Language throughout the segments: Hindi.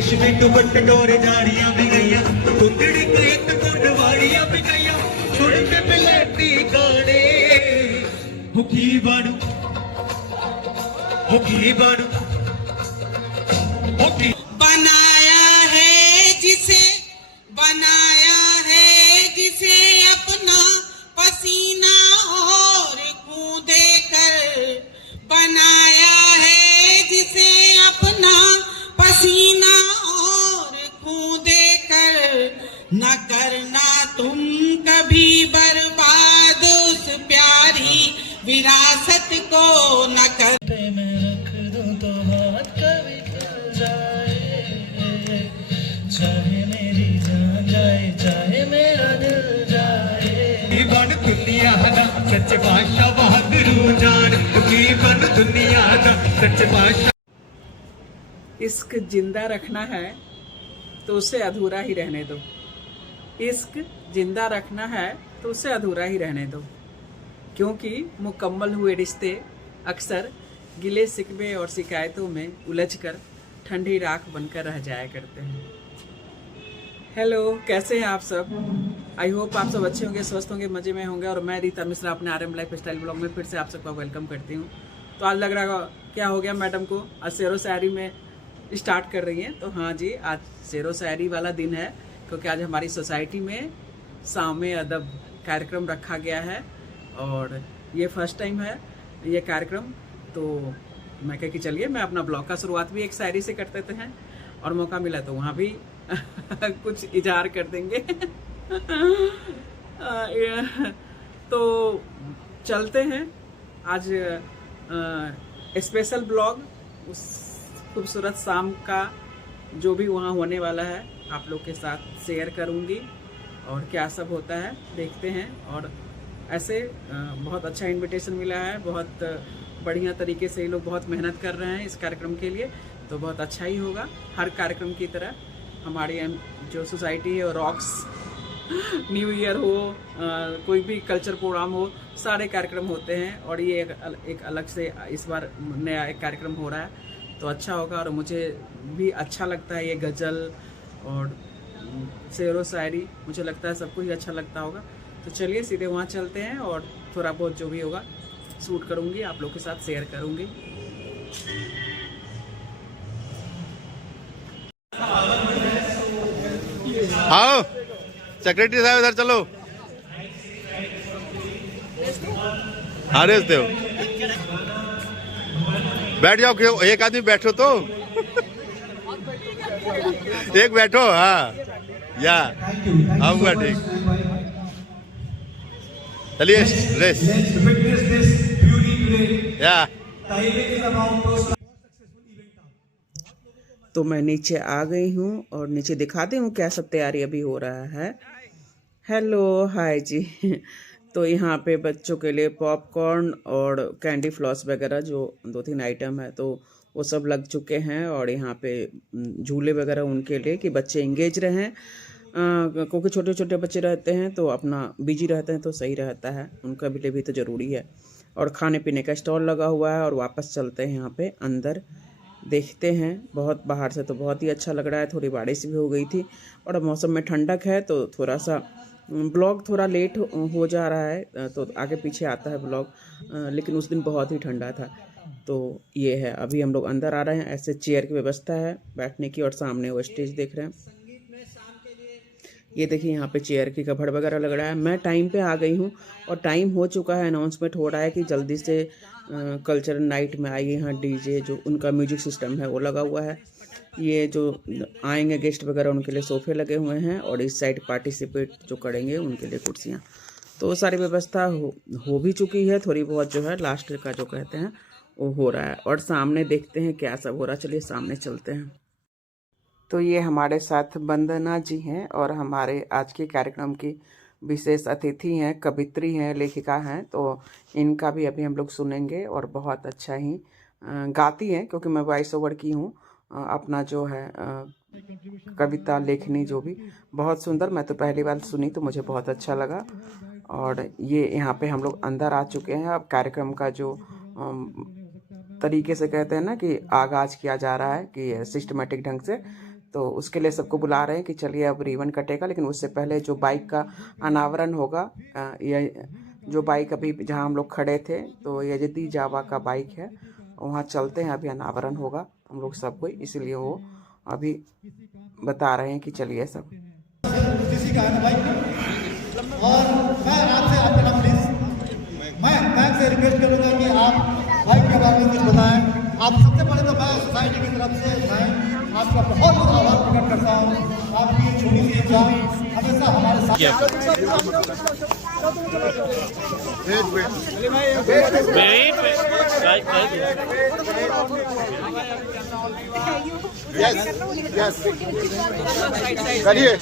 रेशमी दुपट्टे टोरे जाड़ियां भी गईयां कुंदड़ी को एक कुंडवाड़ियां भी गईयां सुन के बिलेती गाने हुकी बानू हुकी बानू हुकी बनाया है जिसे अपना पसीना और खून देकर बनाया है जिसे अपना पसीना और खून देकर न करना तुम कभी बर्बाद उस प्यारी विरासत को न कर मैं रख दूं तो हाथ कभी खुल जाए चाहे मेरी जान जाए चाहे मेरा दिल जाए बन दुनिया दा सच्चे पातशाह बहादुर जान की बन दुनिया दा सच्चे पातशाह। इश्क जिंदा रखना है तो उसे अधूरा ही रहने दो। इश्क जिंदा रखना है तो उसे अधूरा ही रहने दो, क्योंकि मुकम्मल हुए रिश्ते अक्सर गिले शिकवे और शिकायतों में उलझकर ठंडी राख बनकर रह जाया करते हैं। हेलो, कैसे हैं आप सब? आई होप आप सब अच्छे होंगे, स्वस्थ होंगे, मज़े में होंगे। और मैं रीता मिश्रा अपने RM लाइफ स्टाइल ब्लॉग में फिर से आप सबका वेलकम करती हूँ। तो आज लग रहा क्या हो गया मैडम को, आज शेरो शायरी में स्टार्ट कर रही हैं। तो हाँ जी, आज शेरो शायरी वाला दिन है, क्योंकि आज हमारी सोसाइटी में शाम-ए अदब कार्यक्रम रखा गया है और ये फर्स्ट टाइम है ये कार्यक्रम। तो मैं कह कि चलिए मैं अपना ब्लॉग का शुरुआत भी एक शायरी से कर देते हैं और मौका मिला तो वहाँ भी कुछ इजहार कर देंगे। तो चलते हैं आज स्पेशल ब्लॉग उस खूबसूरत शाम का जो भी वहाँ होने वाला है आप लोग के साथ शेयर करूँगी और क्या सब होता है देखते हैं। और ऐसे बहुत अच्छा इनविटेशन मिला है, बहुत बढ़िया तरीके से ये लोग बहुत मेहनत कर रहे हैं इस कार्यक्रम के लिए, तो बहुत अच्छा ही होगा। हर कार्यक्रम की तरह हमारी जो सोसाइटी है रॉक्स, न्यू ईयर हो, कोई भी कल्चर प्रोग्राम हो, सारे कार्यक्रम होते हैं और ये एक अलग से इस बार नया एक कार्यक्रम हो रहा है, तो अच्छा होगा। और मुझे भी अच्छा लगता है ये गज़ल और शेरो शायरी, मुझे लगता है सबको ही अच्छा लगता होगा। तो चलिए सीधे वहाँ चलते हैं और थोड़ा बहुत जो भी होगा शूट करूँगी, आप लोग के साथ शेयर करूँगी। आओ सेक्रेटरी साहब इधर चलो। हाँ रेस दो, बैठ जाओ, क्यों एक आदमी बैठो तो एक बैठो। हाँ या आऊंगा, ठीक। चलिए रेस या। तो मैं नीचे आ गई हूँ और नीचे दिखाती हूँ क्या सब तैयारी अभी हो रहा है। हेलो, हाय जी। तो यहाँ पे बच्चों के लिए पॉपकॉर्न और कैंडी फ्लॉस वगैरह जो 2-3 आइटम है तो वो सब लग चुके हैं। और यहाँ पे झूले वगैरह उनके लिए कि बच्चे इंगेज रहें, क्योंकि छोटे छोटे बच्चे रहते हैं तो अपना बिजी रहते हैं तो सही रहता है, उनका भी भी तो ज़रूरी है। और खाने पीने का स्टॉल लगा हुआ है और वापस चलते हैं यहाँ पे अंदर, देखते हैं। बहुत बाहर से तो बहुत ही अच्छा लग रहा है, थोड़ी बारिश भी हो गई थी और मौसम में ठंडक है तो थोड़ा सा ब्लॉग थोड़ा लेट हो जा रहा है, तो आगे पीछे आता है ब्लॉग, लेकिन उस दिन बहुत ही ठंडा था। तो ये है, अभी हम लोग अंदर आ रहे हैं। ऐसे चेयर की व्यवस्था है बैठने की और सामने वो स्टेज देख रहे हैं। ये देखिए यहाँ पे चेयर की कभड़ वगैरह लग रहा है। मैं टाइम पे आ गई हूँ और टाइम हो चुका है, अनाउंसमेंट हो रहा है कि जल्दी से कल्चरल नाइट में आइए। यहाँ डीजे जो उनका म्यूजिक सिस्टम है वो लगा हुआ है। ये जो आएंगे गेस्ट वगैरह उनके लिए सोफे लगे हुए हैं और इस साइड पार्टिसिपेट जो करेंगे उनके लिए कुर्सियाँ। तो सारी व्यवस्था हो भी चुकी है, थोड़ी बहुत जो है लास्ट का जो कहते हैं वो हो रहा है। और सामने देखते हैं क्या सब हो रहा है, चलिए सामने चलते हैं। तो ये हमारे साथ वंदना जी हैं और हमारे आज के कार्यक्रम की विशेष अतिथि हैं, कवित्री हैं, लेखिका हैं। तो इनका भी अभी हम लोग सुनेंगे और बहुत अच्छा ही गाती हैं, क्योंकि मैं वॉइस ओवर की हूँ। अपना जो है कविता लेखनी जो भी बहुत सुंदर, मैं तो पहली बार सुनी तो मुझे बहुत अच्छा लगा। और ये यहाँ पे हम लोग अंदर आ चुके हैं। अब कार्यक्रम का जो तरीके से कहते हैं ना कि आगाज़ किया जा रहा है कि सिस्टमेटिक ढंग से, तो उसके लिए सबको बुला रहे हैं कि चलिए अब रिबन कटेगा, लेकिन उससे पहले जो बाइक का अनावरण होगा, ये जो बाइक अभी जहाँ हम लोग खड़े थे तो यजदी जावा का बाइक है, वहाँ चलते हैं, अभी अनावरण होगा हम लोग सबको, इसलिए वो अभी बता रहे हैं कि चलिए सब। किसी का है ना बाइक, और मैं आपसे आपका नाम प्लीज, मैं बैंक से रिक्वेस्ट करूंगा कि आप बाइक के बारे में कुछ बताएं। आप सबसे पहले तो मैं सोसाइटी की तरफ से आपका बहुत बहुत आभार प्रकट करता हूँ। आपकी छोटी सी इच्छा हमेशा हमारे साथ। करिए,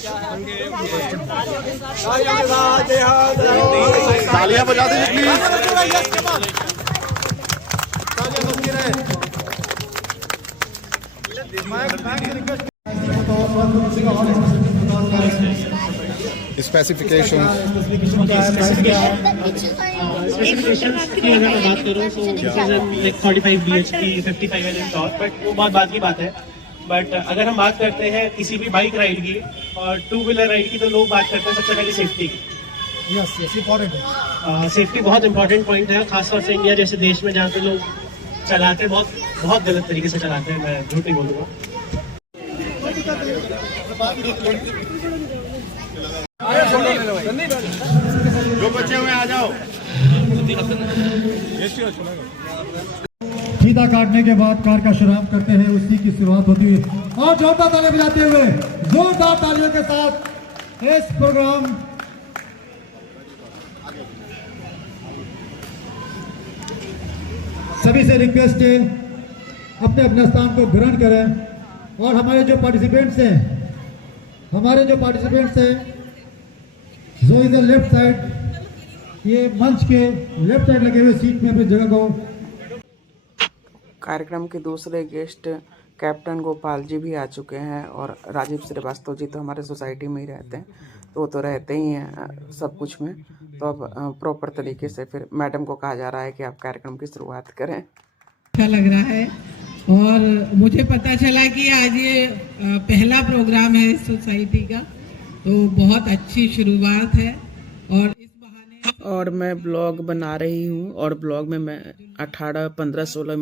तालियां बजा दीजिए प्लीज। स्पेसिफिकेशन की अगर मैं बात करूँ तो like 45 BHP 55 LN torque, but वो बहुत बात की बात है। बट अगर हम बात करते हैं किसी भी बाइक राइड की और टू व्हीलर राइड की, तो लोग बात करते हैं सबसे पहले सेफ्टी की। यस इम्पोर्टेंट है। सेफ्टी बहुत इंपॉर्टेंट पॉइंट है, खासतौर से इंडिया जैसे देश में जहाँ पे लोग चलाते हैं बहुत गलत तरीके से चलाते हैं, मैं झूठ नहीं बोलूँगा। जो बच्चे हुए आ जाओ। फीता काटने के बाद कार का शुरुआत करते हैं, उसी की शुरुआत होती है और जोरदार तालियां बजाते हुए, जोरदार तालियों के साथ इस प्रोग्राम सभी से रिक्वेस्ट है अपने अपने स्थान को ग्रहण करें। और हमारे जो पार्टिसिपेंट्स हैं जो इधर लेफ्ट साइड, ये मंच के लेफ्ट साइड लगे हुए सीट में अपनी जगह को। कार्यक्रम के दूसरे गेस्ट कैप्टन गोपाल जी भी आ चुके हैं और राजीव श्रीवास्तव जी तो हमारे सोसाइटी में ही रहते हैं, तो वो तो रहते ही हैं सब कुछ में। तो अब प्रॉपर तरीके से फिर मैडम को कहा जा रहा है कि आप कार्यक्रम की शुरुआत करें। अच्छा लग रहा है और मुझे पता चला कि आज ये पहला प्रोग्राम है इस सोसाइटी का, तो बहुत अच्छी शुरुआत है। और इस बहाने और मैं ब्लॉग बना रही हूँ और ब्लॉग में मैं 18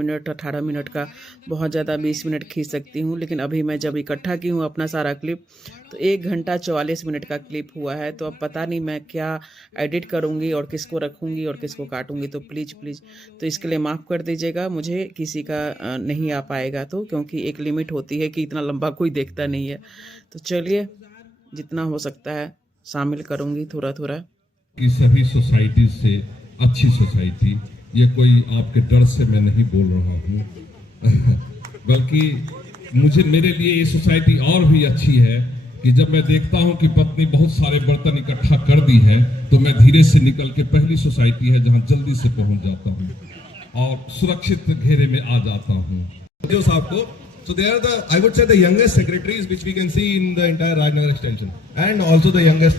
मिनट का बहुत ज़्यादा 20 मिनट खींच सकती हूँ, लेकिन अभी मैं जब इकट्ठा की हूँ अपना सारा क्लिप तो 1 घंटा 44 मिनट का क्लिप हुआ है। तो अब पता नहीं मैं क्या एडिट करूँगी और किसको रखूँगी और किसको काटूँगी, तो प्लीज़ तो इसके लिए माफ़ कर दीजिएगा, मुझे किसी का नहीं आ पाएगा तो, क्योंकि एक लिमिट होती है कि इतना लंबा कोई देखता नहीं है। तो चलिए जितना हो सकता है शामिल करूँगी थोड़ा थोड़ा। कि सभी सोसाइटी से अच्छी सोसाइटी, ये कोई आपके डर से मैं नहीं बोल रहा हूँ बल्कि मेरे लिए ये सोसाइटी और भी अच्छी है कि जब मैं देखता हूँ कि पत्नी बहुत सारे बर्तन इकट्ठा कर दी है तो मैं धीरे से निकल के, पहली सोसाइटी है जहाँ जल्दी से पहुँच जाता हूँ और सुरक्षित घेरे में आ जाता हूँ। जो साहब को So they are the, I would say, the youngest secretaries which we can see in the entire Rajnagar extension, and also the youngest,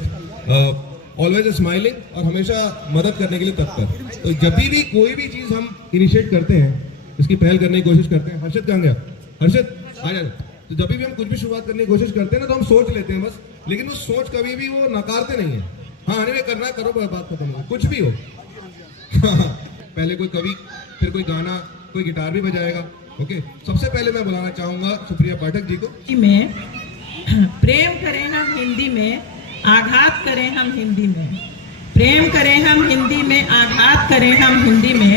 always smiling और हमेशा मदद करने के लिए तत्पर। तो जब भी कोई भी चीज हम इनिशिएट करते हैं, इसकी पहल करने की कोशिश करते हैं। हर्षद कहाँ गया? हर्षद आ जाए। तो जब भी हम कुछ भी शुरुआत करने की कोशिश करते हैं ना, तो हम सोच लेते हैं बस, लेकिन वो सोच कभी भी वो नकारते नहीं है। हाँ आने में करना है, करो, बात खत्म हो, कुछ भी हो। पहले कोई कवि, फिर कोई गाना, कोई गिटार भी बजाएगा। ओके, सबसे पहले मैं बुलाना चाहूंगा सुप्रिया पाठक जी को। में प्रेम करें हम हिंदी में, आघात करें हम हिंदी में, प्रेम करें हम हिंदी में, आघात करें हम हिंदी में,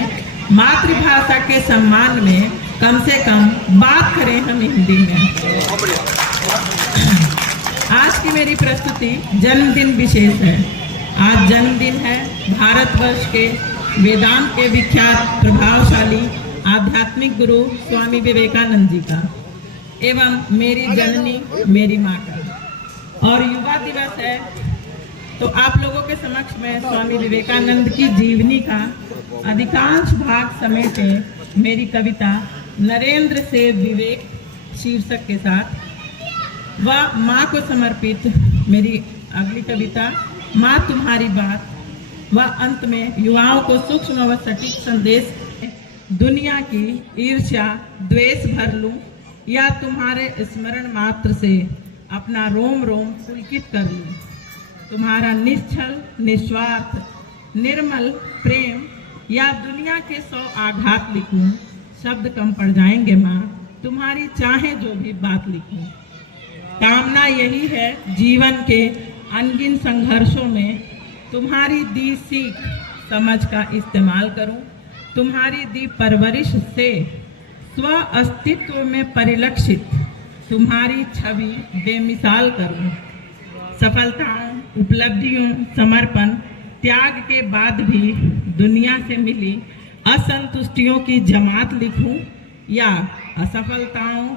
मातृभाषा के सम्मान में कम से कम बात करें हम हिंदी में। आज की मेरी प्रस्तुति जन्मदिन विशेष है। आज जन्मदिन है भारतवर्ष के वेदांत के विख्यात प्रभावशाली आध्यात्मिक गुरु स्वामी विवेकानंद जी का, एवं मेरी जननी मेरी माँ का। और युवा दिवस है, तो आप लोगों के समक्ष में स्वामी विवेकानंद की जीवनी का अधिकांश भाग समेटे मेरी कविता नरेंद्र से विवेक शीर्षक के साथ व माँ को समर्पित मेरी अगली कविता माँ तुम्हारी बात, व अंत में युवाओं को सूक्ष्म व सटीक संदेश, दुनिया की ईर्ष्या द्वेष भर लूं या तुम्हारे स्मरण मात्र से अपना रोम रोम पुलकित कर लूं। तुम्हारा निश्चल निस्वार्थ निर्मल प्रेम या दुनिया के 100 आघात लिखूं, शब्द कम पड़ जाएंगे माँ, तुम्हारी चाहे जो भी बात लिखूं। कामना यही है जीवन के अनगिन संघर्षों में तुम्हारी दी सीख समझ का इस्तेमाल करूं, तुम्हारी दी परवरिश से स्व अस्तित्व में परिलक्षित तुम्हारी छवि बेमिसाल करूं। सफलताओं, उपलब्धियों, समर्पण, त्याग के बाद भी दुनिया से मिली असंतुष्टियों की जमात लिखूं या असफलताओं,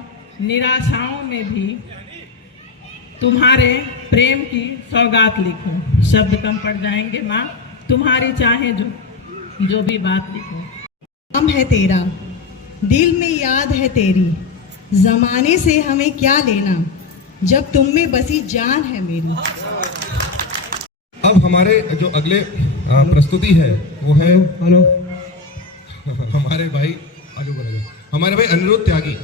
निराशाओं में भी तुम्हारे प्रेम की सौगात लिखूं। शब्द कम पड़ जाएंगे माँ, तुम्हारी चाहे जो भी बात लिखूं। नाम है तेरा, दिल में याद है तेरी, जमाने से हमें क्या लेना, जब तुम में बसी जान है मेरी। अब हमारे जो अगले प्रस्तुति है वो है हमारे भाई हमारे भाई अनिरुद्ध त्यागी।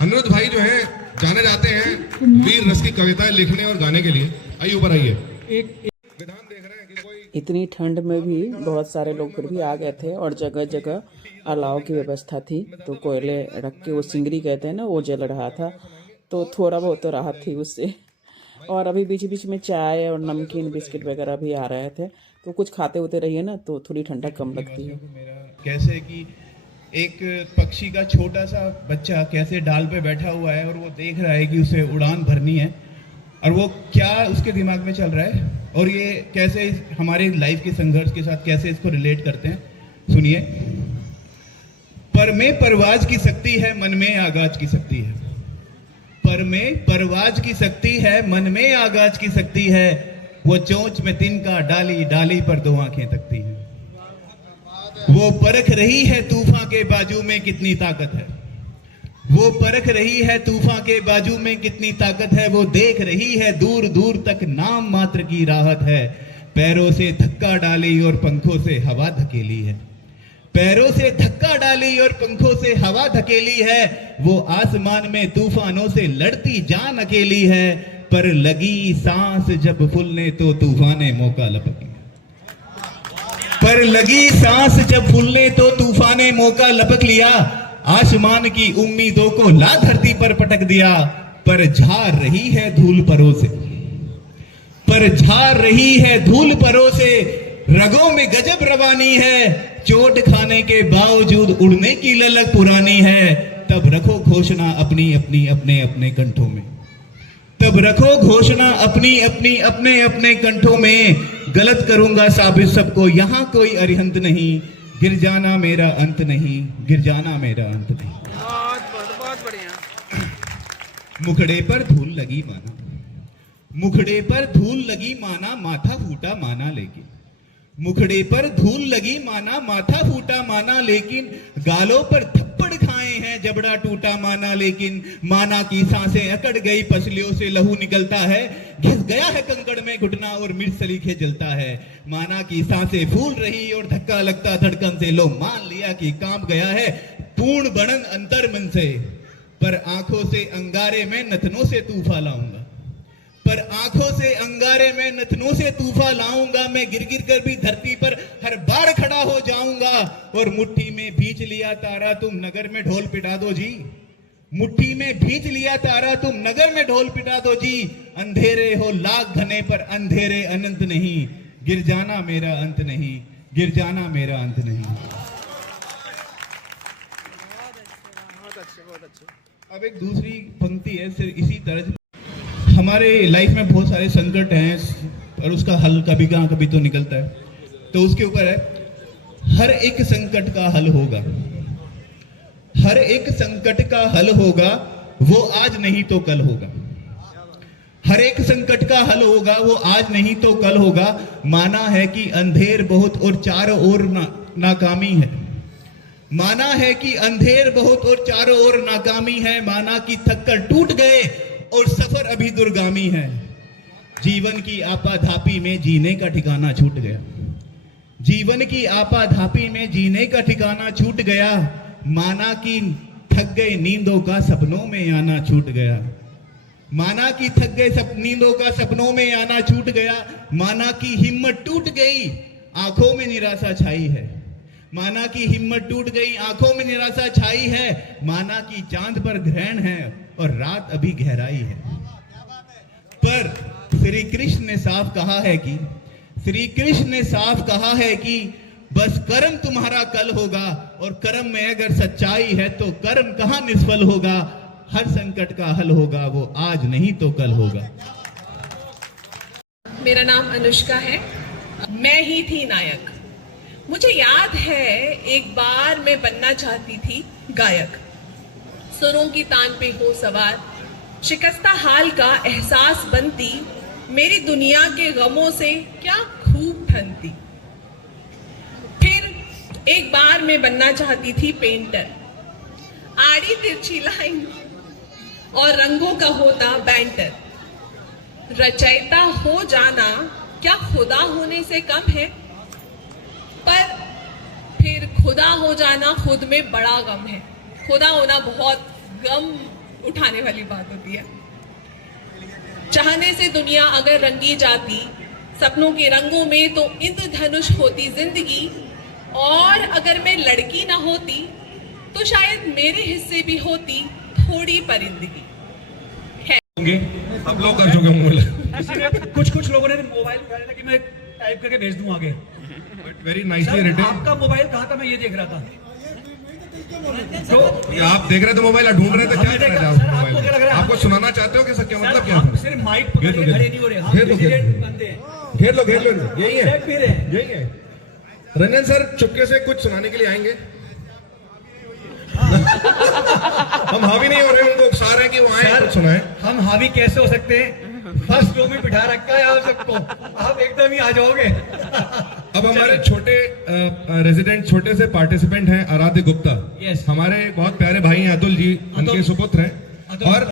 अनिरुद्ध भाई जो है जाने जाते हैं वीर रस की कविताएं लिखने और गाने के लिए। आइए ऊपर आइए। विधान देख रहे हैं कि कोई इतनी ठंड में भी बहुत सारे लोग फिर भी आ गए थे और जगह जगह अलाव की व्यवस्था थी, तो कोयले रख के वो सिंगरी कहते हैं ना, वो जल रहा था, तो थोड़ा बहुत तो राहत थी उससे। और अभी बीच बीच में चाय और नमकीन बिस्किट वगैरह भी आ रहे थे, तो कुछ खाते होते रहिए ना, तो थोड़ी ठंडक कम लगती है। कैसे कि एक पक्षी का छोटा सा बच्चा कैसे डाल पे बैठा हुआ है और वो देख रहा है कि उसे उड़ान भरनी है, और वो क्या उसके दिमाग में चल रहा है, और ये कैसे हमारे लाइफ के संघर्ष के साथ कैसे इसको रिलेट करते हैं, सुनिए। पर में परवाज की शक्ति है, मन में आगाज की शक्ति है। पर में परवाज की शक्ति है, मन में आगाज की शक्ति है। वो चोंच में तिनका, डाली डाली पर 2 आंखें तकती हैं। वो परख रही है तूफान के बाजू में कितनी ताकत है। वो परख रही है तूफान के बाजू में कितनी ताकत है। वो देख रही है दूर दूर तक नाम मात्र की राहत है। पैरों से धक्का डाली और पंखों से हवा धकेली है। पैरों से धक्का डाली और पंखों से हवा धकेली है। वो आसमान में तूफानों से लड़ती जान अकेली है। पर लगी सांस जब फूलने तो तूफाने मौका लपक लिया। पर लगी सांस जब फूलने तो तूफाने मौका लपक लिया। आसमान की उम्मीदों को ला धरती पर पटक दिया। पर झार रही है धूल परों से, पर झार रही है धूल परों से। रगों में गजब रवानी है। चोट खाने के बावजूद उड़ने की ललक पुरानी है। तब रखो घोषणा अपनी अपनी अपने अपने कंठों में। तब रखो घोषणा अपनी अपनी अपने अपने कंठों में। गलत करूंगा साबित सबको, यहां कोई अरिहंत नहीं। गिर जाना मेरा अंत नहीं, गिर जाना मेरा अंत नहीं। बहुत बढ़िया। मुखड़े पर धूल लगी माना, मुखड़े पर धूल लगी माना, माथा फूटा माना लेकिन। मुखड़े पर धूल लगी माना, माथा फूटा माना लेकिन। गालों पर थप्पड़ खाए हैं, जबड़ा टूटा माना लेकिन। माना की सांसें अकड़ गई, पसलियों से लहू निकलता है। घिस गया है कंकड़ में घुटना और मिर्च सलीखे जलता है। माना की सांसें फूल रही और धक्का लगता धड़कन से। लो मान लिया कि कांप गया है पूर्ण बनन अंतर मन से। पर आंखों से अंगारे में नथनों से तूफा लाऊंगा। पर आंखों से अंगारे में नथनों से तूफा लाऊंगा। मैं गिर गिर कर भी धरती पर हर बार खड़ा हो जाऊंगा। और मुट्ठी में भींच लिया तारा, तुम नगर में ढोल पिटा दो जी। मुट्ठी में भींच लिया तारा, तुम नगर में ढोल पिटा दो जी। अंधेरे हो लाख घने पर अंधेरे अनंत नहीं। गिर जाना मेरा अंत नहीं, गिर जाना मेरा अंत नहीं। अब एक दूसरी पंक्ति है सिर्फ इसी तरह। हमारे लाइफ में बहुत सारे संकट हैं और उसका हल कभी कहाँ कभी तो निकलता है। तो उसके ऊपर है हर एक संकट का हल होगा। हर एक संकट का हल होगा, वो आज नहीं तो कल होगा। हर एक संकट का हल होगा, वो आज नहीं तो कल होगा। माना है कि अंधेर बहुत और चारों ओर नाकामी है। माना है कि अंधेर बहुत और चारों ओर नाकामी है। माना कि थक कर टूट गए और सफर अभी दुर्गामी है। जीवन की आपाधापी में जीने का ठिकाना छूट गया। जीवन की आपाधापी में जीने का ठिकाना छूट गया। माना कि थक गए नींदों का सपनों में आना छूट गया, माना कि थक गए नींदों का सपनों में आना छूट गया, माना कि हिम्मत टूट गई आंखों में निराशा छाई है, माना कि हिम्मत टूट गई आंखों में निराशा छाई है, माना कि चांद पर ग्रहण है और रात अभी गहराई है। पर श्री कृष्ण ने साफ कहा है कि बस कर्म तुम्हारा कल होगा, और कर्म में अगर सच्चाई है तो कर्म कहां निष्फल होगा, हर संकट का हल होगा वो आज नहीं तो कल होगा। मेरा नाम अनुष्का है, मैं ही थी नायक। मुझे याद है एक बार मैं बनना चाहती थी गायक, सुरों की तान पे हो सवार, शिकस्ता हाल का एहसास बनती, मेरी दुनिया के गमों से क्या खूब ठनती। फिर एक बार मैं बनना चाहती थी पेंटर, आड़ी तिरछी लाइन और रंगों का होता बैंटर, रचयिता हो जाना क्या खुदा होने से कम है, पर फिर खुदा हो जाना खुद में बड़ा गम है। खुदा होना बहुत गम उठाने वाली बात होती है। चाहने से दुनिया अगर रंगी जाती सपनों के रंगों में, तो इंद्रधनुष होती जिंदगी, और अगर मैं लड़की ना होती तो शायद मेरे हिस्से भी होती थोड़ी परिंदगी। आप लोग कर चुके होंगे। कुछ लोगों ने मोबाइल उठाया था कि मैं टाइप करके भेज दूं आगे। Very nicely written. आपका मोबाइल कहाँ था, मैं ये देख रहा था। तो आप देख रहे थे मोबाइल, ढूंढ रहे थे, क्या कर रहे थे आप मोबाइल? आपको सुनाना चाहते हो कि सर क्या मतलब क्या है? सिर्फ माइक पकड़ के खड़े नहीं हो रहे, हम विजिलेंट बंदे हैं। घेर लो, यही है। रंजन सर चुपके से कुछ सुनाने के लिए आएंगे। हम हावी नहीं हो रहे, उनको उकसा रहे हैं कि वो आए कुछ सुनाएं। हम हावी कैसे हो सकते हैं? फर्स्ट रो में बिठा रखा है आप सबको, आप एकदम ही आ जाओगे। अब हमारे छोटे रेजिडेंट, छोटे से पार्टिसिपेंट हैं आराध्य गुप्ता। यस, हमारे बहुत प्यारे भाई हैं अतुल जी, उनके सुपुत्र हैं। और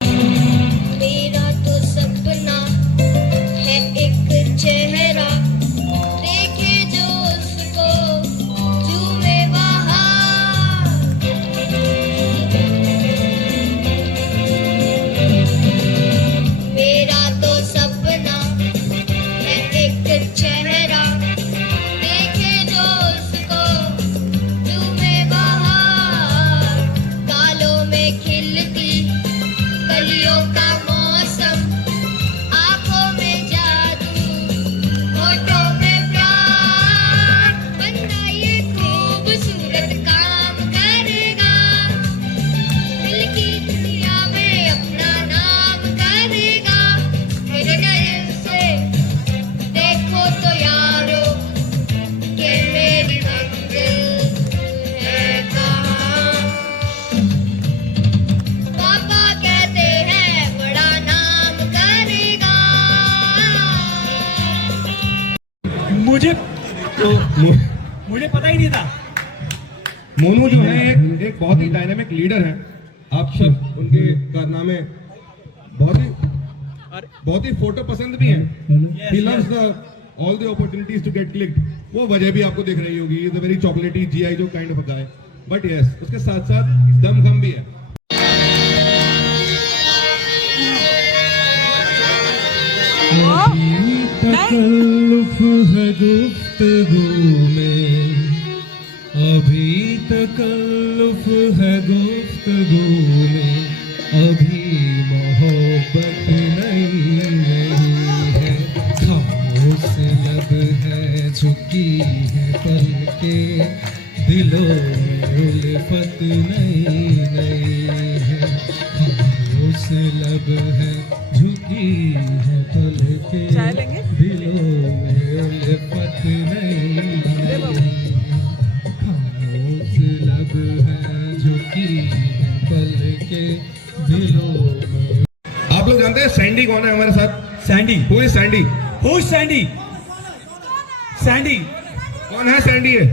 मेरा तो सपना है एक चेहरा, देखे जो उसको झूमे वहाँ। मेरा तो सपना है एक चेहरा, देखे जो उसको झूमे वहाँ। गालों में खिलती कलियों का मौसम, आंखों में जादू, होठों में प्यार, बंदा ये खूबसूरत काम करेगा, दिल की दुनिया में अपना नाम करेगा। मेरे नजर से देखो तो यारो कि मेरी मंजिल है कहाँ। पापा कहते हैं बड़ा नाम करेगा। मुझे पता ही नहीं था। मोनू जो है एक बहुत ही डायनामिक लीडर है। आप सब उनके कारनामे बहुत ही फोटो पसंद भी हैं। He loves all the opportunities to get clicked। वो वजह भी आपको दिख रही होगी। He is a very chocolatey GI जो kind of a guy। But yes, उसके साथ साथ दमखम भी है। तकल्लुफ़ है गुफ्तगू में, अभी तकल्लुफ़ है गुफ्तगू में, अभी मोहब्बत नहीं है। खामोश लब है, झुकी है पलकें, दिलों में उल्फत नहीं है। खामोश लब है, झुकी है पलकें, दिलों में उल्फत नहीं है। खामोश लब है, झुकी है पलकें, दिलों में। आप लोग जानते हैं सैंडी कौन है हमारे साथ? Sandy, who is Sandy? Who is Sandy? Sandy कौन है? सैंडी है,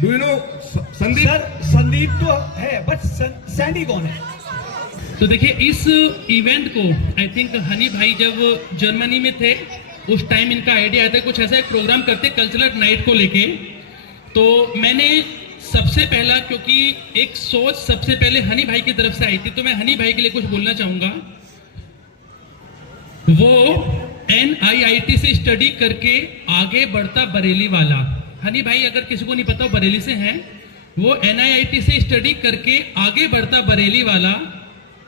do you know? Sandeep sir, Sandeep तो है, बट सैंडी कौन है? तो देखिए इस इवेंट को आई थिंक हनी भाई जब जर्मनी में थे उस टाइम इनका आइडिया आता है कुछ ऐसा एक प्रोग्राम करते कल्चरल नाइट को लेके। तो मैंने सबसे पहला, क्योंकि एक सोच सबसे पहले हनी भाई की तरफ से आई थी, तो मैं हनी भाई के लिए कुछ बोलना चाहूंगा। वो NIIT से स्टडी करके आगे बढ़ता बरेली वाला, हनी भाई अगर किसी को नहीं पता बरेली से हैं, वो NIIT से स्टडी करके आगे बढ़ता बरेली वाला,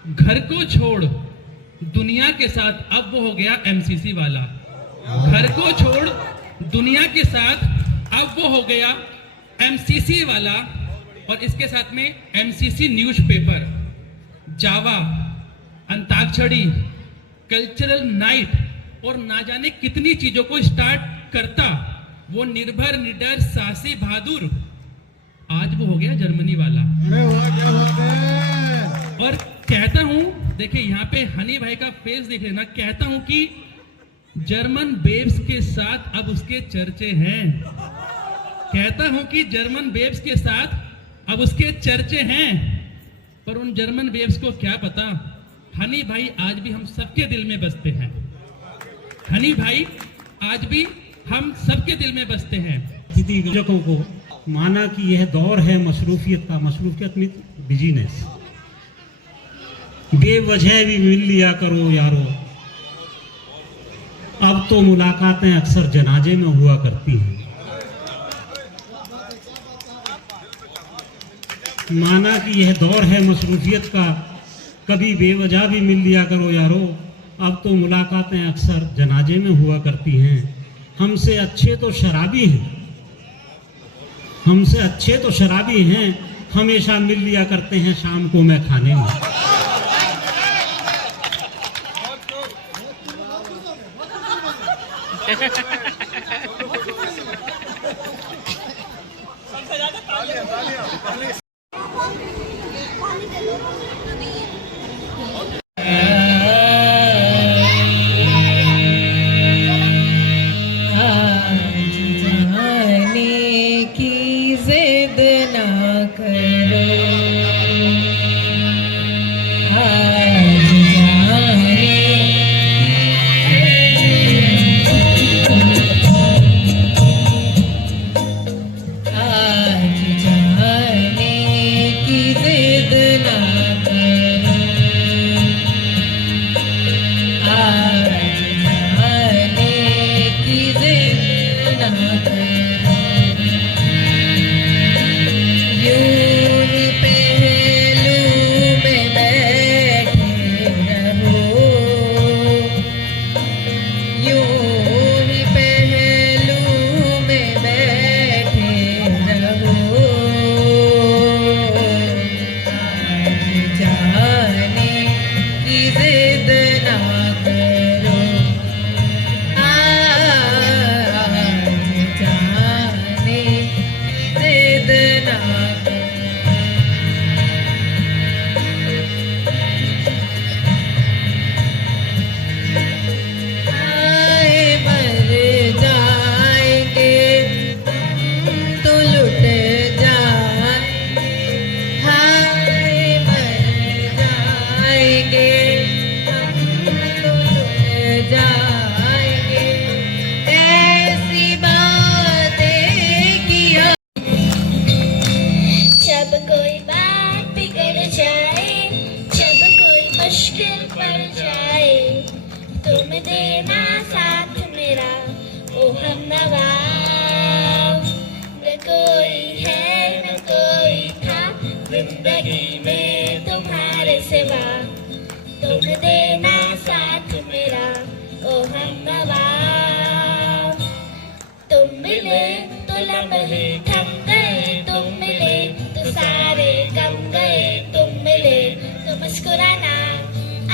घर को छोड़ दुनिया के साथ, अब वो हो गया MCC वाला। घर को छोड़ दुनिया के साथ, अब वो हो गया MCC वाला। और इसके साथ में MCC न्यूज़पेपर, जावा, अंताक्षरी, कल्चरल नाइट और ना जाने कितनी चीजों को स्टार्ट करता, वो निर्भर, निडर, साहसी, बहादुर, आज वो हो गया जर्मनी वाला। और कहता हूं, देखिए यहाँ पे हनी भाई का फेस देख लेना, कहता हूं कि जर्मन बेब्स के साथ अब उसके चर्चे हैं। कहता हूं कि जर्मन बेब्स के साथ अब उसके चर्चे हैं। पर उन जर्मन बेब्स को क्या पता, हनी भाई आज भी हम सबके दिल में बसते हैं। हनी भाई आज भी हम सबके दिल में बसते हैं। दर्शकों को माना कि यह दौर है मसरूफियत का, मसरूफियत मीन बिजीनेस। बेवजह भी मिल लिया करो यारो, अब तो मुलाकातें अक्सर जनाजे में हुआ करती हैं। माना कि यह दौर है मसरूफियत का, कभी बेवजह भी मिल लिया करो यारो, अब तो मुलाकातें अक्सर जनाजे में हुआ करती हैं। हमसे अच्छे तो शराबी हैं, हमसे अच्छे तो शराबी हैं, हमेशा मिल लिया करते हैं शाम को मैं खाने में। जिंदगी में तुम्हारे सिवा, तुम देना साथ मेरा ओ हमनवा। तुम मिले तो लम्हे थम गए, तुम मिले तो सारे गम गए, तुम मिले तो मुस्कुराना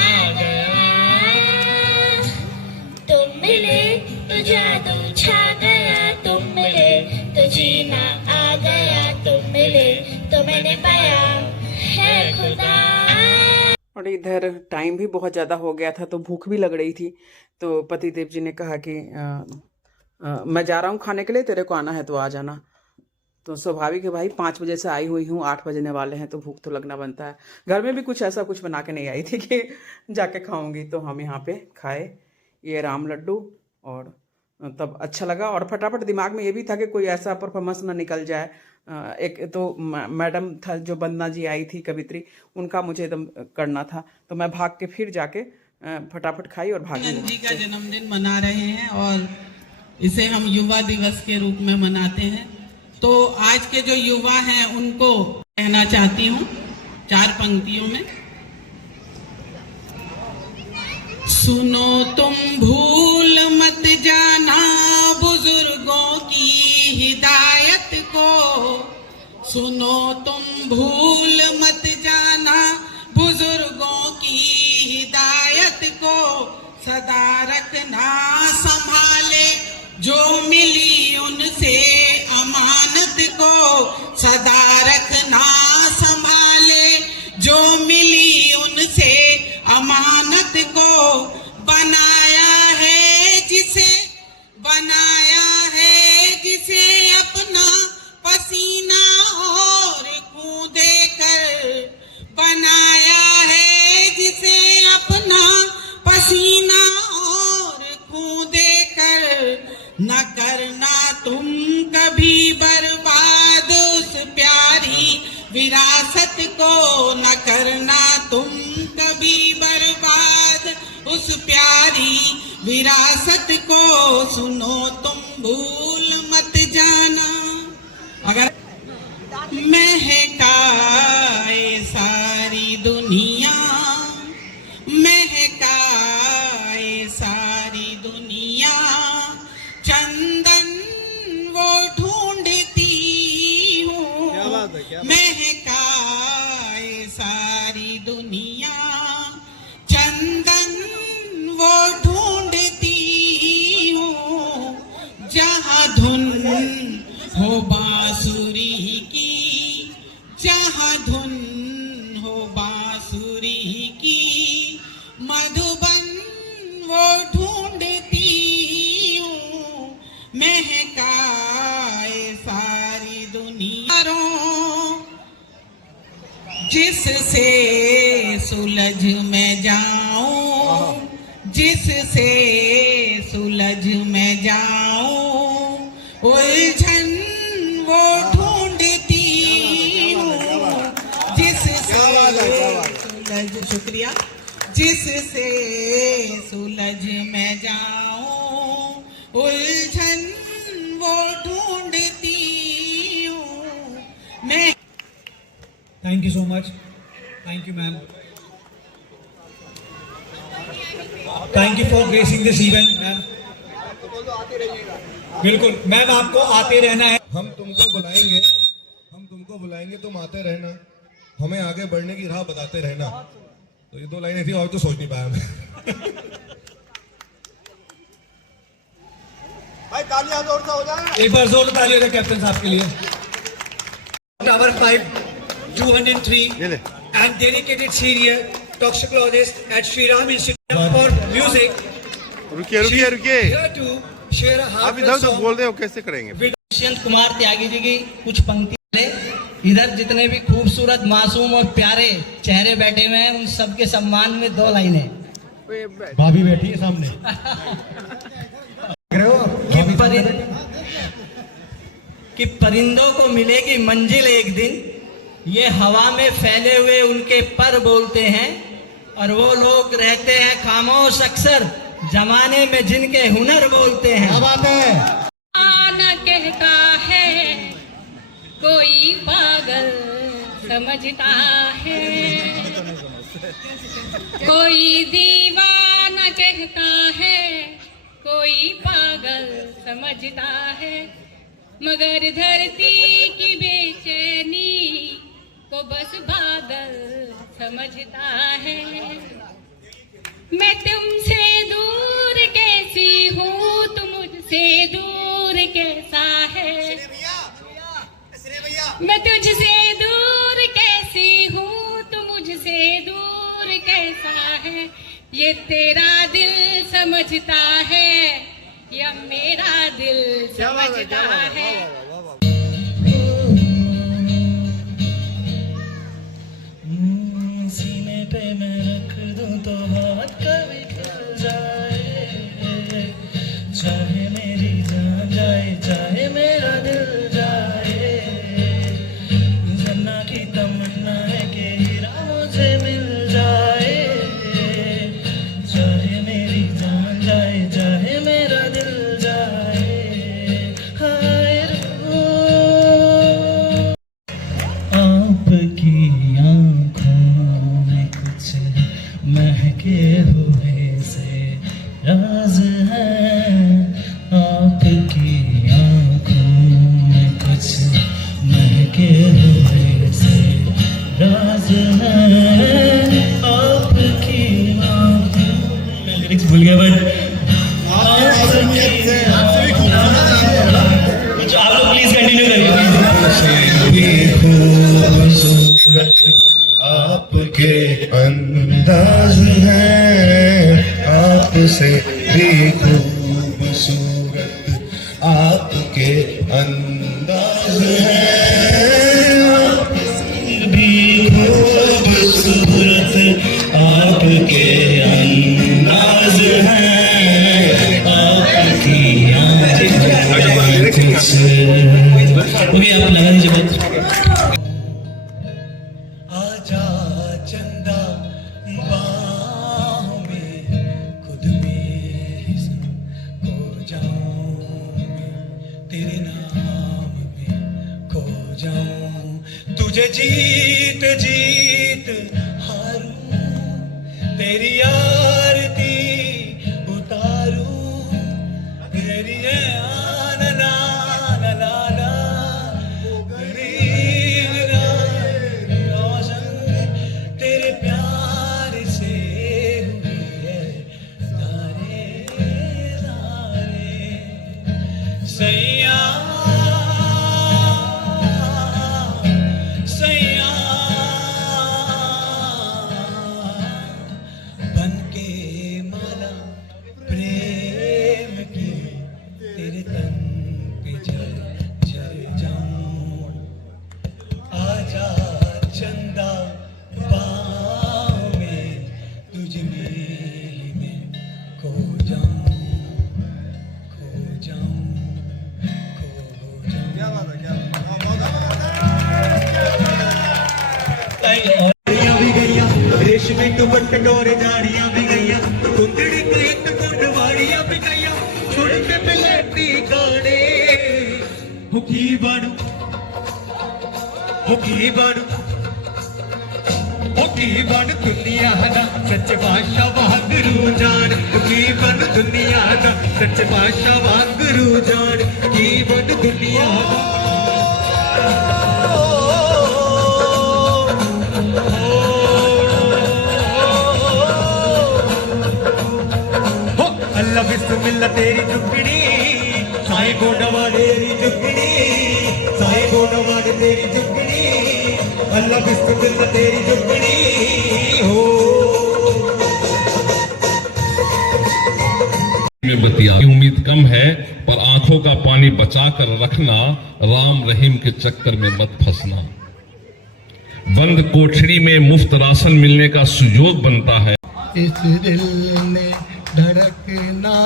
आ गया, तुम मिले तो जादू छा गया, तुम मिले तो जीना आ गया, तुम मिले तो मैंने पाया है खुदा। और इधर टाइम भी बहुत ज़्यादा हो गया था तो भूख भी लग रही थी, तो पतिदेव जी ने कहा कि मैं जा रहा हूँ खाने के लिए, तेरे को आना है तो आ जाना। तो स्वाभाविक है भाई, 5 बजे से आई हुई हूँ, 8 बजने वाले हैं तो भूख तो लगना बनता है। घर में भी कुछ ऐसा कुछ बना के नहीं आई थी कि जाके खाऊंगी, तो हम यहाँ पे खाए ये राम लड्डू, और तब अच्छा लगा। और फटाफट दिमाग में ये भी था कि कोई ऐसा परफॉर्मेंस ना निकल जाए एक तो मैडम था जो वंदना जी आई थी कवित्री, उनका मुझे एकदम करना था, तो मैं भाग के फिर जाके फटाफट खाई और भागी। जी का जन्मदिन मना रहे हैं और इसे हम युवा दिवस के रूप में मनाते हैं। तो आज के जो युवा हैं उनको कहना चाहती हूँ 4 पंक्तियों में। सुनो तुम भूल मत जाना बुजुर्गों की हिदायत को, सुनो तुम भूल मत जाना बुजुर्गों की हिदायत को, सदा रखना संभाले जो मिली उनसे अमानत को, सदा रखना संभाले जो मिली उनसे अमानत को, बनाया है जिसे अपना पसीना और खून देकर, बनाया है जिसे अपना पसीना और खून देकर, न करना तुम कभी बर्बाद उस प्यारी विरासत को, न करना तुम कभी बर्बाद उस प्यारी विरासत को, सुनो तुम भूल मत जाना। अगर महकाए सारी दुनिया, महकाए सारी दुनिया, चंदन वो ढूंढती हूँ, महकाए सारी दुनिया, चंदन वो ढूंढती हूँ, जहाँ धुन हो बांसुरी की, जहाँ धुन हो बांसुरी की, मधुबन वो ढूंढती हूँ, महकाए सारी दुनिया। जिससे सुलझ मैं जाऊं, जिससे सुलझ मैं जाऊं, उलझन वो ढूंढती हूँ, जिससे सुलझ, शुक्रिया, जिससे सुलझ मैं जाऊं, उलझन वो ढूंढती हूँ मैं। Thank you so much. Thank you, ma'am. Thank you for gracing this event, ma'am. बिल्कुल मैम, आपको आते रहना है। हम तुमको बुलाएंगे, तुम आते रहना, हमें आगे बढ़ने की राह बताते रहना। तो ये 2 लाइनें थी और तो सोच नहीं पाया मैं। भाई तालियां जोर से हो जाए। एक बार जोर तालियां हो जाए कैप्टन साहब के लिए। Tower 5 203 and dedicated senior toxicologist at Shri Ram Institute for Music. रुकिए। Here to share a आप इधर तो बोल रहे हो, कैसे करेंगे? दुष्यंत कुमार त्यागी जी की कुछ पंक्ति। इधर जितने भी खूबसूरत मासूम और प्यारे चेहरे बैठे हुए हैं, उन सबके सम्मान में 2 लाइनें। भाभी बैठी है सामने। कि परिंदों को मिलेगी मंजिल एक दिन, ये हवा में फैले हुए उनके पर बोलते हैं, और वो लोग रहते हैं खामोश अक्सर जमाने में जिनके हुनर बोलते हैं। क्या बात है। आना कहता है कोई पागल समझता है, कोई दीवाना कहता है कोई पागल समझता है, मगर धरती की बेचैनी को बस बादल समझता है। मैं तुमसे दूर कैसी हूँ, तुम मुझसे दूर कैसा है, मैं तुझसे दूर कैसी हूँ, तुम मुझसे दूर कैसा है, ये तेरा दिल समझता है या मेरा दिल समझता है। सीने पे मैं रख दूं तो हाथ कभी खुल जाए, चाहे मेरी जान जाए चाहे मेरा दिल जाए, महके हुए से राज है आपकी आंखों में कुछ महके हुए से राज है आपकी आंखों में। लिरिक्स भूल गया बट कुछ आप लोग प्लीज कंटिन्यू करिए। आपके अंदाज हैं आपसे भी खूबसूरत आपके अंदाज हैं आपसे भी खूबसूरत आपके अंदाज हैं आपकी आंखें कुछ वो भी आप लगा दीजिए बहुत। आजा चंदा बाहों में खुद में ही खो जाऊं तेरे नाम में खो जाऊं तुझे जीत जीत हारूं तेरी आरती उतारूं तेरी आना तेरे प्यार से हुई है तारे तारे सैया सैया बनके माला प्रेम की तेरे तन पे जल जल जाऊं आजा चंदा बाहों में तुझ में ही मैं खो जाऊं खो जाऊं खो जाऊं। झाड़ियां भी गईया रेशमी दुपट्टे डोरे झाड़ियां भी गईया कुंदड़ी को एक कुंडवाड़ियां भी गईया छुड़ के बिलेटी गाने हुकी बानू हुकी बानू की बन दुनिया दा सच बादशाह वांगरू जान की बन दुनिया दा सच बादशाह वांगरू जान की बन दुनिया हो अल्लाह बिस्मिल्लाह तेरी जुगनी साईं गोडा वाले तेरी जुगनी साईं गोडा वाले तेरी जुगनी अल्लाह बिस्मिल्लाह तेरी जुगनी हो में बतिया उम्मीद कम है पर आंखों का पानी बचा कर रखना राम रहीम के चक्कर में मत फंसना बंद कोठरी में मुफ्त राशन मिलने का सुयोग बनता है इस दिल ने धड़कना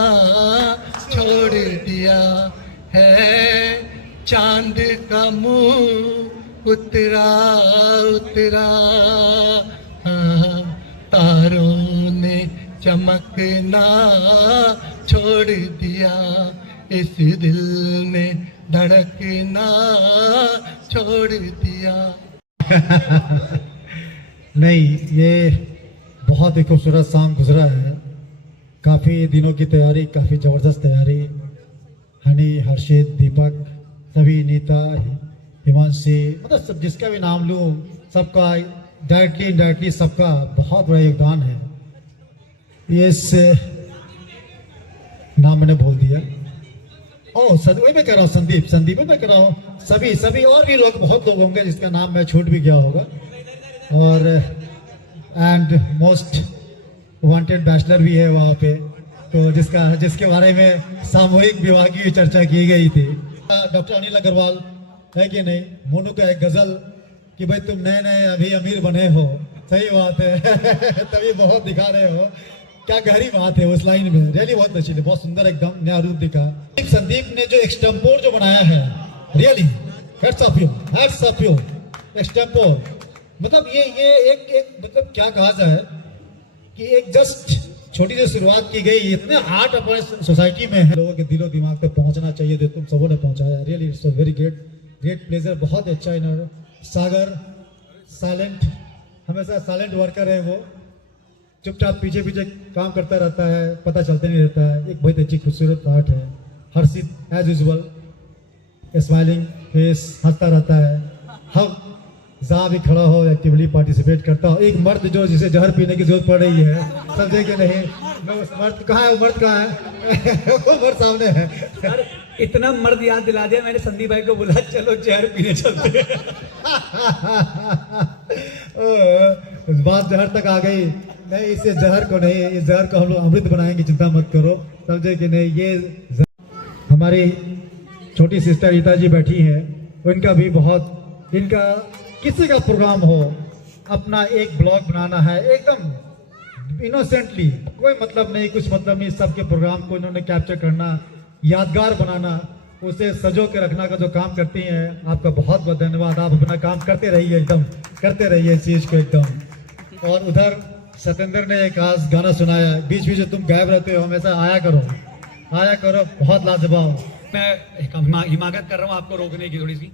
छोड़ दिया है चांद का मुंह उतरा उतरा हाँ, तारों ने चमकना छोड़ दिया इस दिल ने धड़कना छोड़ दिया। नहीं, ये बहुत ही खूबसूरत सॉन्ग गुजरा है। काफ़ी दिनों की तैयारी, काफ़ी ज़बरदस्त तैयारी। हनी, हर्षित, दीपक, सभी, नीता, हिमांशी, मतलब सब जिसका भी नाम लूँ सबका डायरेक्टली इनडायरेक्टली सबका बहुत बड़ा योगदान है। ये नाम मैंने बोल दिया। वही मैं कह रहा हूँ, संदीप मैं कह रहा हूँ, सभी और भी लोग, बहुत लोग होंगे जिसका नाम मैं छूट भी गया होगा। और एंड मोस्ट वांटेड बैचलर भी है वहाँ पे, तो जिसके बारे में सामूहिक विवाह की चर्चा की गई थी। डॉक्टर अनिल अग्रवाल है कि नहीं, मोनू का एक गजल कि भाई तुम नए नए अभी अमीर बने हो, सही बात है तभी बहुत दिखा रहे हो। क्या गहरी बात है उस लाइन में, रियली बहुत अच्छी थी, बहुत सुंदर एकदम नया रूप दिखा। संदीप ने जो एक्सटेम्पोर जो बनाया है, really heads of you extempore. मतलब ये एक मतलब क्या कहा जाए कि एक जस्ट छोटी सी शुरुआत की गई, इतने आर्ट अपने सोसाइटी में है, लोगों के दिलो दिमाग पे पहुंचना चाहिए, जो तुम सबों ने पहुंचाया। Really it's a very great pleasure, बहुत अच्छा इन्होंने। सागर साइलेंट, हमेशा साइलेंट वर्कर है वो, चुपचाप पीछे पीछे काम करता रहता है, पता चलते नहीं रहता है। एक बहुत अच्छी खूबसूरत आर्ट है। हर्षित एज यूजुअल स्माइलिंग फेस, हंसता रहता है। हम जहाँ भी खड़ा हो एक्टिवली पार्टिसिपेट करता हो। एक मर्द जो जिसे जहर पीने की जरूरत पड़ रही है, समझे कि नहीं? उस मर्द कहाँ है? वो मर्द कहाँ है? वो मर्द सामने है। इतना मर्द याद दिला दिया, मैंने संदीप भाई को बोला चलो जहर पीने चलते हैं। बात जहर तक आ गई। नहीं, इसे जहर को नहीं, इस जहर को हम लोग अमृत बनाएंगे, चिंता मत करो, समझे कि नहीं? ये हमारी छोटी सिस्टर रीता जी बैठी हैं, उनका भी बहुत, इनका किसी का प्रोग्राम हो, अपना एक ब्लॉग बनाना है एकदम इनोसेंटली, कोई मतलब नहीं, कुछ मतलब नहीं, सबके प्रोग्राम को इन्होंने कैप्चर करना, यादगार बनाना, उसे सजो के रखना का जो काम करती हैं, आपका बहुत बहुत धन्यवाद। आप अपना काम करते रहिए, एकदम करते रहिए इस चीज़ को एकदम। और उधर सतेंद्र ने एक आज गाना सुनाया, बीच बीच में तुम गायब रहते हो, हमेशा आया करो, बहुत लाजवाब। मैं हिमाकत कर रहा हूँ आपको रोकने की थोड़ी सी,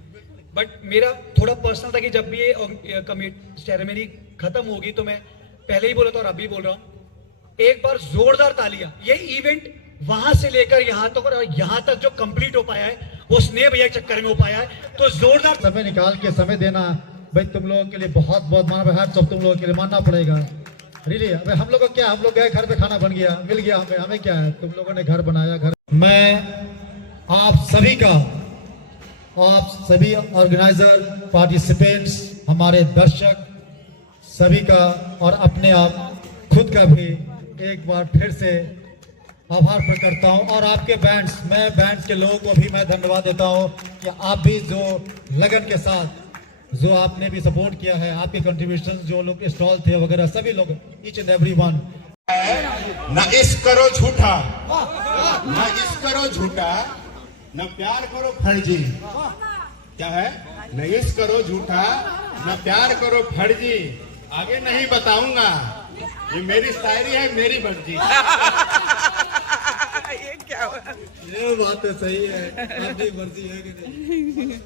बट मेरा थोड़ा पर्सनल था कि जब भी ये सेरेमनी खत्म होगी तो मैं पहले ही बोला था और अभी बोल रहा हूँ, एक बार जोरदार तालियां। ये इवेंट वहां से लेकर यहाँ तक और यहाँ तक जो कंप्लीट हो पाया है वो स्नेह भैया के चक्कर में हो पाया है, तो जोरदार समय निकाल के समय देना भाई तुम लोगों के लिए बहुत बहुत माना भाई, हैट्स ऑफ तुम लोगों के लिए मानना पड़ेगा रियली। अबे हम लोग को क्या, हम लोग गए घर पे खाना बन गया, मिल गया हमें क्या है, तुम लोगों ने घर बनाया। घर मैं आप सभी का, आप सभी ऑर्गेनाइजर, पार्टिसिपेंट्स, हमारे दर्शक सभी का और अपने आप खुद का भी एक बार फिर से आभार प्रकट करता हूं। और आपके बैंड्स, मैं बैंड्स के लोगों को भी मैं धन्यवाद देता हूं कि आप भी जो लगन के साथ जो आपने भी सपोर्ट किया है, आपके कंट्रीब्यूशन, जो लोग स्टॉल थे वगैरह, सभी लोग, ईच एंड एवरी वन। ना इश्क करो झूठा, ना इश्क करो झूठा, न प्यार करो फर्जी। क्या है? न इश्क करो झूठा, न प्यार करो फर्जी। आगे नहीं बताऊंगा, ये मेरी शायरी है, मेरी मर्जी। ये क्या हुआ? ये बात तो सही है, आपकी मर्जी है कि नहीं?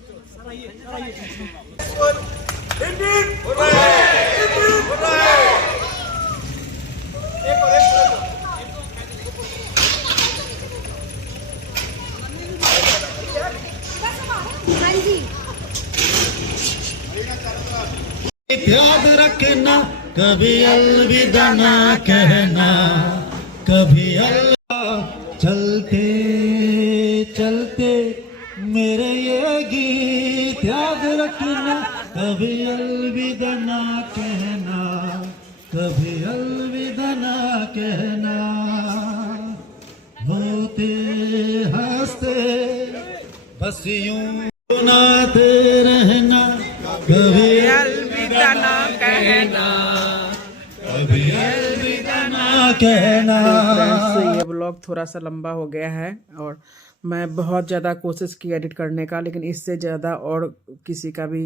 याद रखना, कभी अलविदा ना कहना, कभी चलते चलते मेरे ये गीत याद रखना, कभी अलविदा ना कहना, कभी अलविदा ना कहना, होते हंसते बस यूं सुनाते रहना, कभी अलविदा ना कहना, कभी अलविदा ना कहना। ये ब्लॉग थोड़ा सा लंबा हो गया है और मैं बहुत ज़्यादा कोशिश की एडिट करने का, लेकिन इससे ज़्यादा और किसी का भी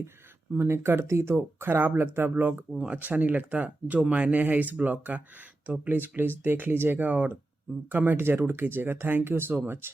मैंने करती तो ख़राब लगता, ब्लॉग अच्छा नहीं लगता जो मायने है इस ब्लॉग का। तो प्लीज़ देख लीजिएगा और कमेंट ज़रूर कीजिएगा। Thank you so much.